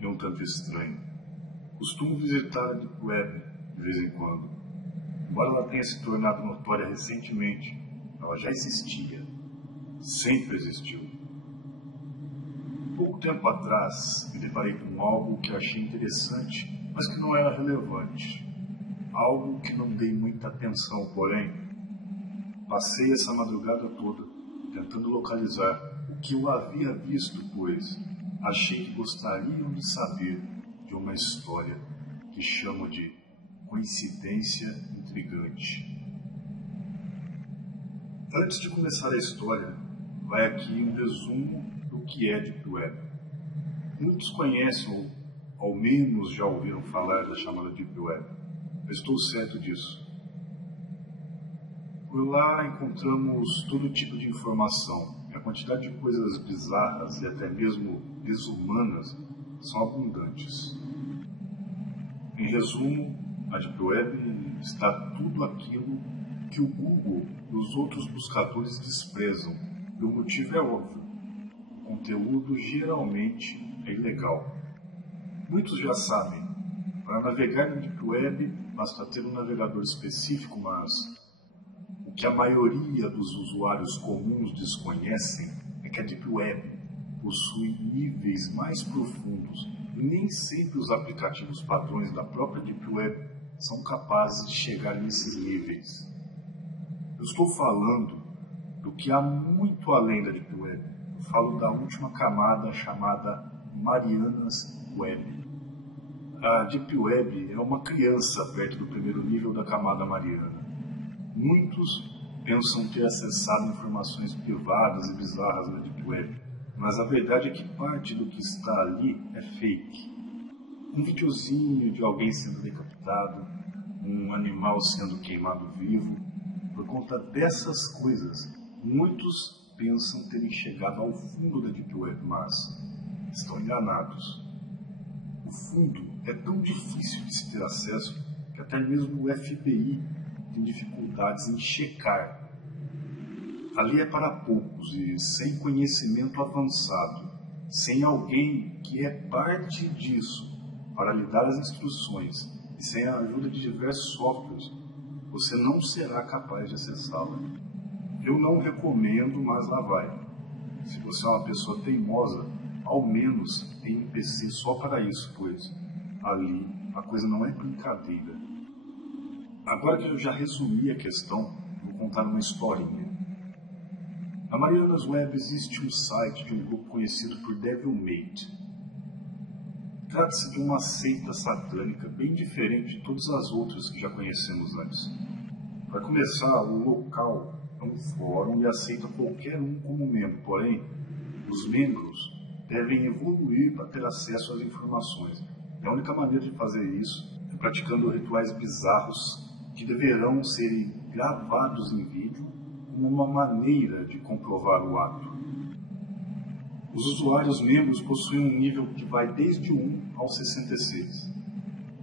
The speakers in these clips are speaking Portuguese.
e um tanto estranho. Costumo visitar a Deep Web de vez em quando. Embora ela tenha se tornado notória recentemente, ela já existia. Sempre existiu. Pouco tempo atrás, me deparei com algo que achei interessante, mas que não era relevante. Algo que não dei muita atenção, porém, passei essa madrugada toda tentando localizar o que eu havia visto, pois achei que gostariam de saber de uma história que chamo de coincidência intrigante. Antes de começar a história, vai aqui um resumo do que é Deep Web. Muitos conhecem ou ao menos já ouviram falar da chamada Deep Web. Eu estou certo disso. Por lá encontramos todo tipo de informação. E a quantidade de coisas bizarras e até mesmo desumanas são abundantes. Em resumo, a Deep Web está tudo aquilo que o Google e os outros buscadores desprezam. E o motivo é óbvio. O conteúdo geralmente é ilegal. Muitos já sabem. Para navegar na Deep Web, basta ter um navegador específico, mas o que a maioria dos usuários comuns desconhecem é que a Deep Web possui níveis mais profundos e nem sempre os aplicativos padrões da própria Deep Web são capazes de chegar nesses níveis. Eu estou falando do que há muito além da Deep Web. Eu falo da última camada chamada Marianas Web. A Deep Web é uma criança perto do primeiro nível da camada mariana. Muitos pensam ter acessado informações privadas e bizarras na Deep Web, mas a verdade é que parte do que está ali é fake. Um videozinho de alguém sendo decapitado, um animal sendo queimado vivo. Por conta dessas coisas, muitos pensam terem chegado ao fundo da Deep Web, mas estão enganados. O fundo é tão difícil de se ter acesso que até mesmo o FBI tem dificuldades em checar. Ali é para poucos e sem conhecimento avançado, sem alguém que é parte disso para lhe dar as instruções e sem a ajuda de diversos softwares, você não será capaz de acessá-la. Eu não recomendo, mas lá vai. Se você é uma pessoa teimosa, ao menos tem um PC só para isso, pois ali a coisa não é brincadeira. Agora que eu já resumi a questão, vou contar uma historinha. Na Marianas Web existe um site de um grupo conhecido por Devilmate. Trata-se de uma seita satânica bem diferente de todas as outras que já conhecemos antes. Para começar, o local é um fórum e aceita qualquer um como membro, porém, os membros devem evoluir para ter acesso às informações. E a única maneira de fazer isso é praticando rituais bizarros que deverão ser gravados em vídeo como uma maneira de comprovar o ato. Os usuários membros possuem um nível que vai desde 1 ao 66.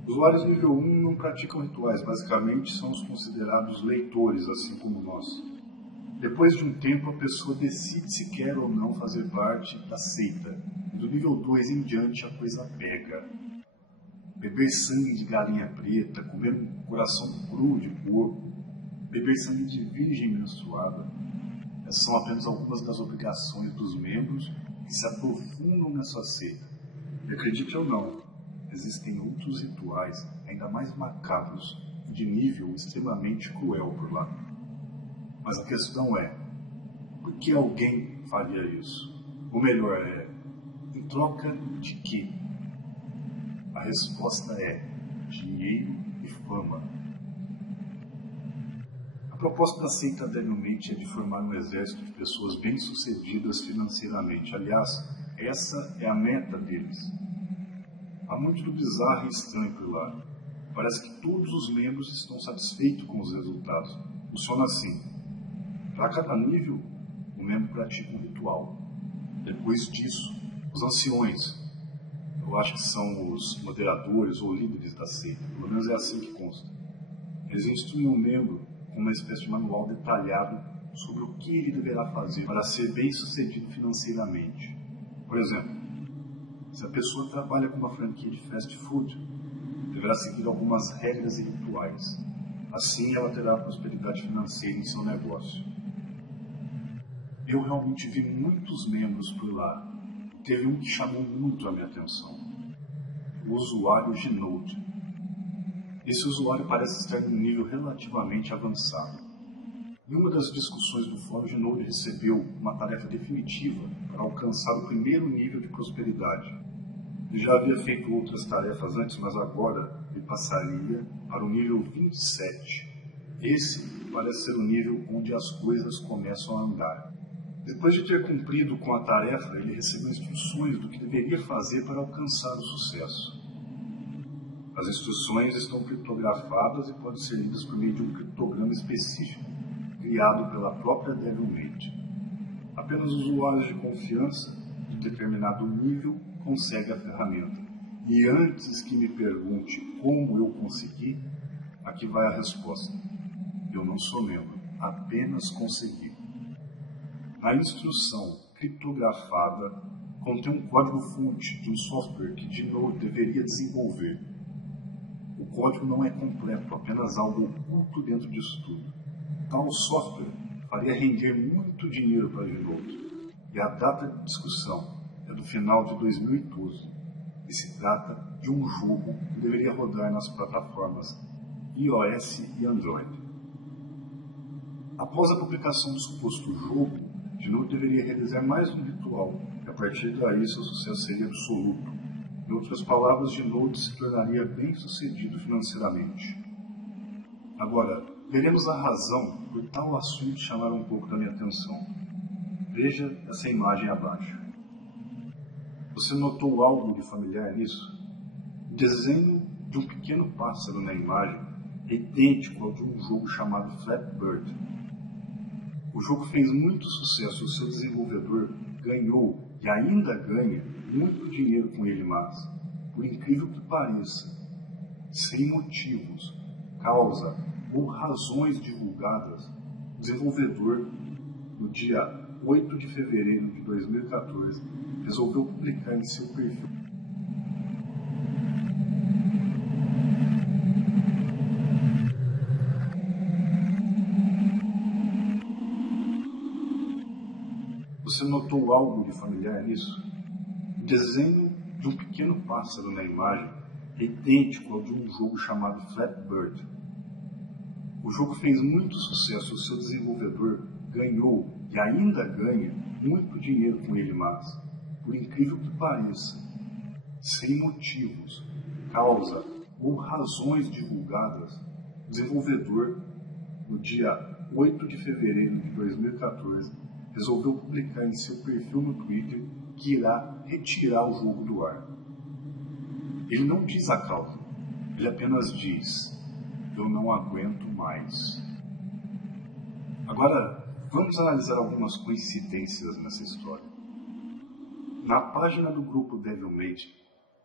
Usuários nível 1 não praticam rituais, basicamente são os considerados leitores, assim como nós. Depois de um tempo, a pessoa decide se quer ou não fazer parte da seita. E do nível 2 em diante, a coisa pega. Beber sangue de galinha preta, comer um coração cru de porco, beber sangue de virgem menstruada. Essas são apenas algumas das obrigações dos membros que se aprofundam nessa seita. E acredite ou não, existem outros rituais ainda mais macabros e de nível extremamente cruel por lá. Mas a questão é, por que alguém faria isso? Ou melhor, em troca de quê? A resposta é dinheiro e fama. A proposta da seita Devilmate é de formar um exército de pessoas bem-sucedidas financeiramente. Aliás, essa é a meta deles. Há muito do bizarro e estranho por lá. Parece que todos os membros estão satisfeitos com os resultados. Funciona assim. Para cada nível, o membro pratica um ritual. Depois disso, os anciões, eu acho que são os moderadores ou líderes da seita, pelo menos é assim que consta, eles instruem o membro com uma espécie de manual detalhado sobre o que ele deverá fazer para ser bem-sucedido financeiramente. Por exemplo, Se a pessoa trabalha com uma franquia de fast food, deverá seguir algumas regras e rituais. Assim, ela terá prosperidade financeira em seu negócio. Eu realmente vi muitos membros por lá. Teve um que chamou muito a minha atenção. O usuário Gnode. Esse usuário parece estar em um nível relativamente avançado. Em uma das discussões do fórum, Gnode recebeu uma tarefa definitiva para alcançar o primeiro nível de prosperidade. Ele já havia feito outras tarefas antes, mas agora ele passaria para o nível 27. Esse parece ser o nível onde as coisas começam a andar. Depois de ter cumprido com a tarefa, ele recebeu instruções do que deveria fazer para alcançar o sucesso. As instruções estão criptografadas e podem ser lidas por meio de um criptograma específico, criado pela própria DevilMate. Apenas usuários de confiança de determinado nível conseguem a ferramenta. E antes que me pergunte como eu consegui, aqui vai a resposta. Eu não sou membro, apenas consegui. A instrução criptografada contém um código-fonte de um software que Gnode deveria desenvolver. O código não é completo, apenas algo oculto dentro disso tudo. Tal software faria render muito dinheiro para Gnode. E a data de discussão é do final de 2012. E se trata de um jogo que deveria rodar nas plataformas iOS e Android. Após a publicação do suposto jogo, Gnode deveria realizar mais um ritual, e a partir daí seu sucesso seria absoluto. Em outras palavras, Gnode se tornaria bem-sucedido financeiramente. Agora, veremos a razão por tal assunto chamar um pouco da minha atenção. Veja essa imagem abaixo. Você notou algo de familiar nisso? O desenho de um pequeno pássaro na imagem é idêntico ao de um jogo chamado Flappy Bird. O jogo fez muito sucesso e o seu desenvolvedor ganhou e ainda ganha muito dinheiro com ele, mas, por incrível que pareça, sem motivos, causa ou razões divulgadas, o desenvolvedor, no dia 8 de fevereiro de 2014, resolveu publicar em seu perfil Você notou algo de familiar nisso? O desenho de um pequeno pássaro na imagem é idêntico ao de um jogo chamado Flappy Bird. O jogo fez muito sucesso e o seu desenvolvedor ganhou e ainda ganha muito dinheiro com ele, mas, por incrível que pareça, sem motivos, causa ou razões divulgadas, o desenvolvedor, no dia 8 de fevereiro de 2014, resolveu publicar em seu perfil no Twitter que irá retirar o jogo do ar. Ele não diz a causa, ele apenas diz: eu não aguento mais. Agora, vamos analisar algumas coincidências nessa história. Na página do grupo DevilMate,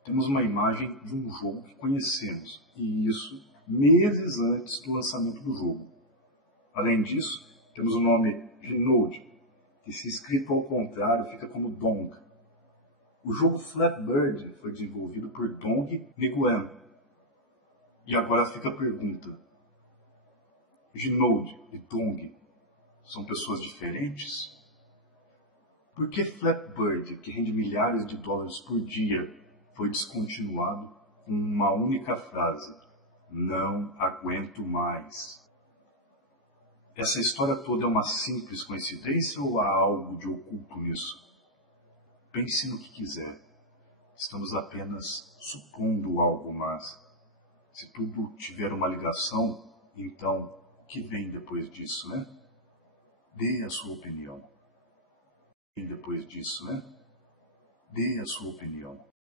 temos uma imagem de um jogo que conhecemos, e isso meses antes do lançamento do jogo. Além disso, temos o nome Gnode, que, se escrito ao contrário, fica como Dong. O jogo Flappy Bird foi desenvolvido por Dong Nguyen. E agora fica a pergunta: Gnode e Dong são pessoas diferentes? Por que Flappy Bird, que rende milhares de dólares por dia, foi descontinuado com uma única frase: não aguento mais? Essa história toda é uma simples coincidência ou há algo de oculto nisso? Pense no que quiser. Estamos apenas supondo algo, mas se tudo tiver uma ligação, então o que vem depois disso, né? Dê a sua opinião. E depois disso, né? Dê a sua opinião.